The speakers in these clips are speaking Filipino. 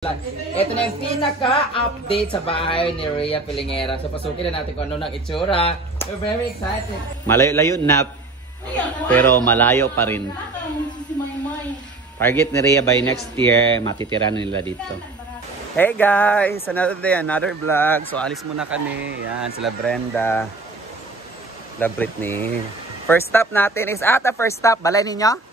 Ito na yung pinaka-update sa bahay ni Rhea Pilingera. So pasukin na natin kung ano ng itsura. We're very excited. Malayo-layo na, pero malayo pa rin. Target ni Rhea by next year, matitira na nila dito. Hey guys! Another day, another vlog. So alis muna kami. Yan, sila Brenda. Sila Britney. First stop natin is first stop. Balay ninyo?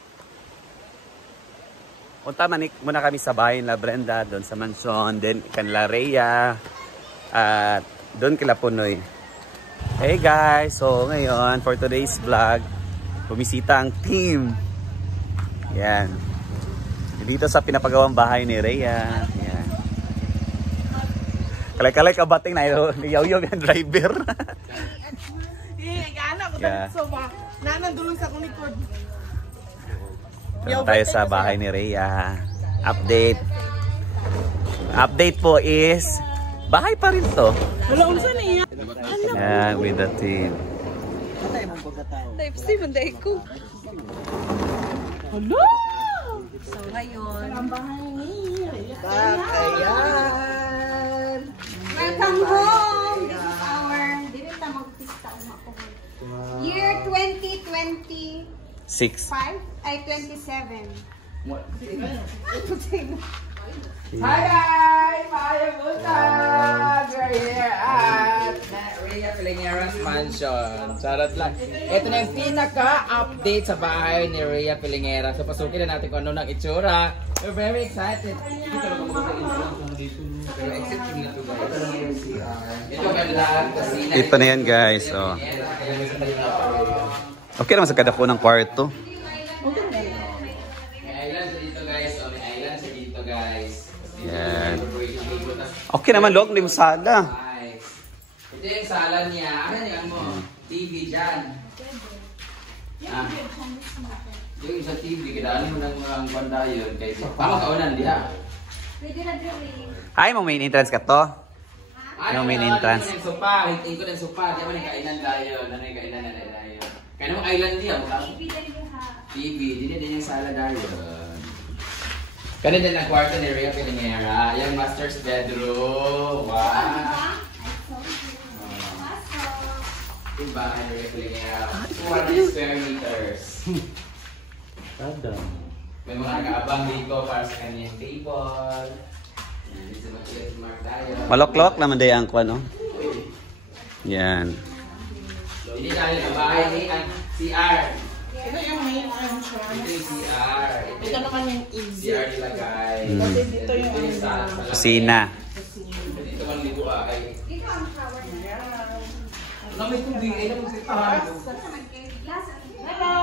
Punta muna kami sa bahay nila Brenda, doon sa mansion, then kanila Rhea, at doon kila Punoy. Hey guys! So ngayon, for today's vlog, bumisita ang team. Yan. Dito sa pinapagawang bahay ni Rhea. Yan. Kalay-kalay ka bating na yaw-yaw yung driver. Yeah. Nanandulong sa kunikod. Doon tayo sa bahay ni Rhea. Update. Update po is bahay pa rin to. Yan, with the team. Hello! So ngayon, Bakayan! welcome home! This is our, dili ta magpista ako. Year 2025 6. ay 27. Hi guys! Maayong buntag! We're here at Rhea Pilingera's mansion. Charot lang. Ito na yung pinaka-update sa bahay ni Rhea Pilingera. So pasukin na natin kung ano ng itsura. We're very excited. Ito na yan guys. Oh. Okay naman sa kada po ng kwarto. May island sa dito guys. May island sa dito guys. Yan. Okay naman, loob ng sala. Ito yung sala niya. Ano yan mo? TV dyan. Yung sa TV, kailangan mo ng mga banda yun. Tama kaunan diha. Pwede na drawing. Ay, mo main entrance ka to? Ano main entrance? Yung sopa. Hinting ko ng sopa. Diyan mo yung kainan tayo. Ano yung kainan na tayo. Kaya namang island diya. TV. Din yung sala tayo. Kaya din ang kwarto ni Rhea Pilingera. Yung master's bedroom. Wow. Yung bahay ni Rhea Pilingera. 200 square meters. May mga nag-aabang dito para sa kanyang table. Dito sa mag-mark tayo. Maloklok naman day ang kwan, no? Yan. Hindi dahil ang bahay ni CR. Ito yung main entrance. Ito yung CR. Ito naman yung easy. CR nilagay. Kasi dito yung Kusina. Dito ang ligo ay. Dito ang shower niya. Ano may tubig? Ay naman si Tahan. Hello!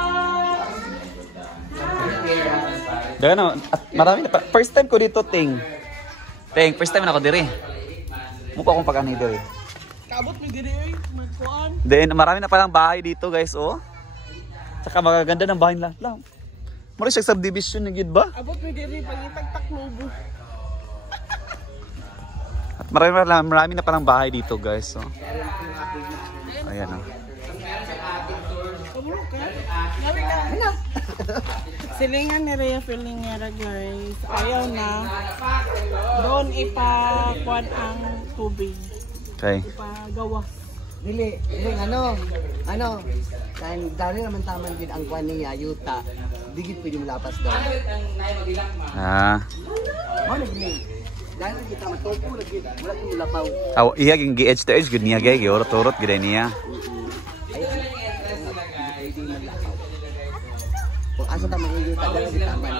Daga na, marami na. First time ko dito, Ting. Ting, first time na ako diri. Mukha akong pag-anay diri. Kabot mo diri eh. Magkuhan. Then, marami na palang bahay dito, guys, oh. Tsaka magaganda ng bahay lahat lang. Mura siya subdivision na gid ba? Abot mo diri pag itagtak mo. At marami na palang bahay dito, guys, oh. Ayan, oh. Silingan ni Rhea Pilingera guys. Ayaw na. Doon ipakuan ang tubig. Okay. Ipagawas. Dili, ano, kan dali naman taman din ang kwan niya yuta. Digit pwede malapas daw. Ah. Mo nagni. Dali kita matupo lagi, wala kang lapaw. Aw, iya ging gi-edge to edge gud niya gay, urot-urot gid niya. Kung asa ta mga yuta dali kita taman.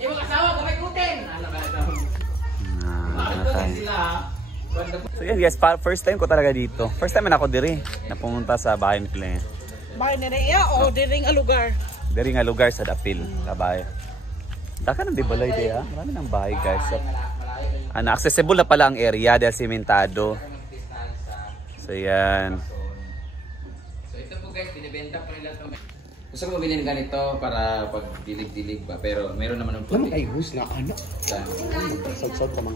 Eh mag-asawa kamay kuten. Okay. So yes guys, first time ko talaga dito. First time na ako diri, napumunta sa bahay ni Pilingera. Bahay ni Rhea o diri nga lugar? Diri nga lugar sa Dapil, Kabay. Daka nang di balay di ha. Marami ng bahay guys. So, accessible na pala ang area dahil simentado. So yan. So ito po guys, binibenta po nila ito. Gusto ko mabili ng ganito para pag dilig-dilig ba, pero meron naman ng puti. Ay, hus na anak. Sad-sad ka man.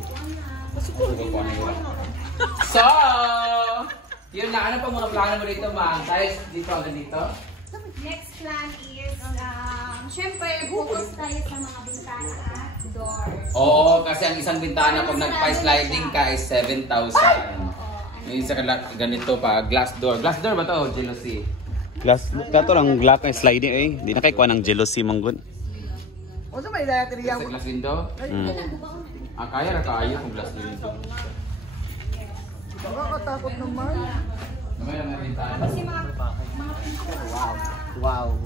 So, yun na. Ano pa mga plano mo dito, ma'am? Size dito hanggang dito? Next plan is, syempre, focus tayo sa mga bintana at doors. Oo, kasi ang isang bintana pag nagpa-sliding ka is 7,000. Yung isa ganito pa, glass door. Glass door ba to? Jealousy. Glass, kato lang glass na sliding eh. Di na kay kuha ng jealousy mong good. O sa may dati Sa glass window? Kaya kung glass window. Nakakatakot naman. May mga bintana. Wow.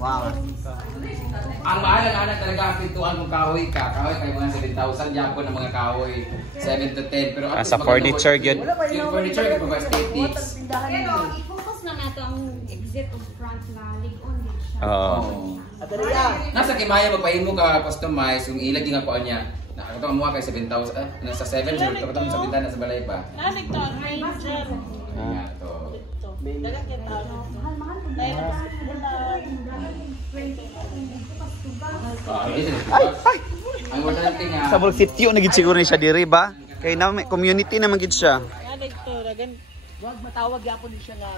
Ang mahal talaga ang pintuan kung kahoy ka. Kahoy kayo mga 7,000. Diyan ko ng mga kahoy. 7 to 10. Pero Sa furniture yun. Yung furniture, yung mga aesthetics. Pero i-focus na nato ang exit of front na lig-on din siya. Oo. Nasa Kimaya magpahimo ka customize yung ilag yung ako niya. Nakakatawa mo kay 7,000. Nasa 7 sure. Nakakatawa sa bintana sa balay pa. Nalig to, Ranger. Nga to. Dagat kita. Ang important thing Sa bulk sitio na gid siguro ni siya diri ba? Kay na may community na magid siya. Nalig to, dagan. Wag matawag yapon siya nga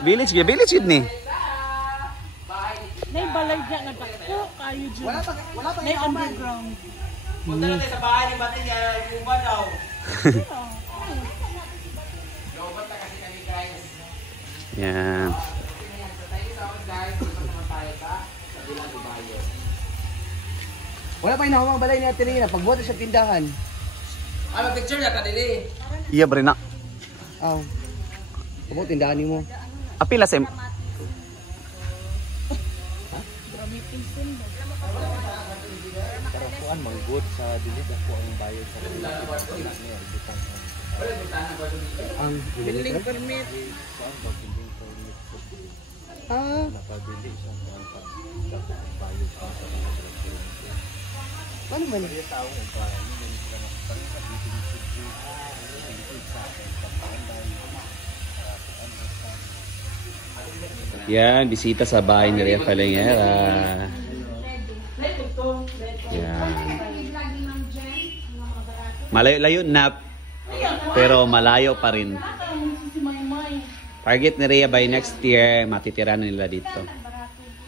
village. Village yun ni. Nay balay diya nga dako kayo dyan. Wala pa Nay underground. Punta natin sa bahay ni Batin niya, Cuba daw. Lobot na kasi kami guys. Yan. Wala pa inawang balay ni Ate Rina pagbuhat sa tindahan. Ano picture na kadili? Iya bre na. Aw. Pagbuhat tindahan nimo. Apila sem. Ang Building permit. ah. Ano man? Yan, bisita sa bahay ni Rhea Falengera. Yan. Malayo-layo na, pero malayo pa rin. Target ni Rhea by next year, matitira na nila dito.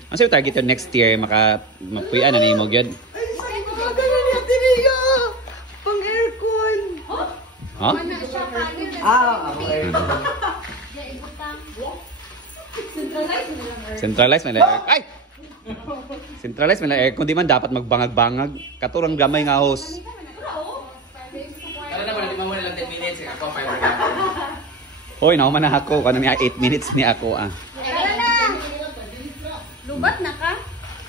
Ano sa'yo target yung next year, mapuyan na ni mo yun? Pang aircon. Ha? Okay. Centralize may air. Ay! Centralize may air. Kung di man dapat magbangag-bangag. Katurang gamay nga host. Tara na wala, di mo lang 10 minutes. Ako 5 minutes. Hoy, naman na ako. Kano may 8 minutes ni ako ah. Tara na! Lubat na ka?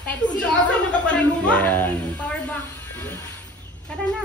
Type C. Yan. Power bank. Tara na.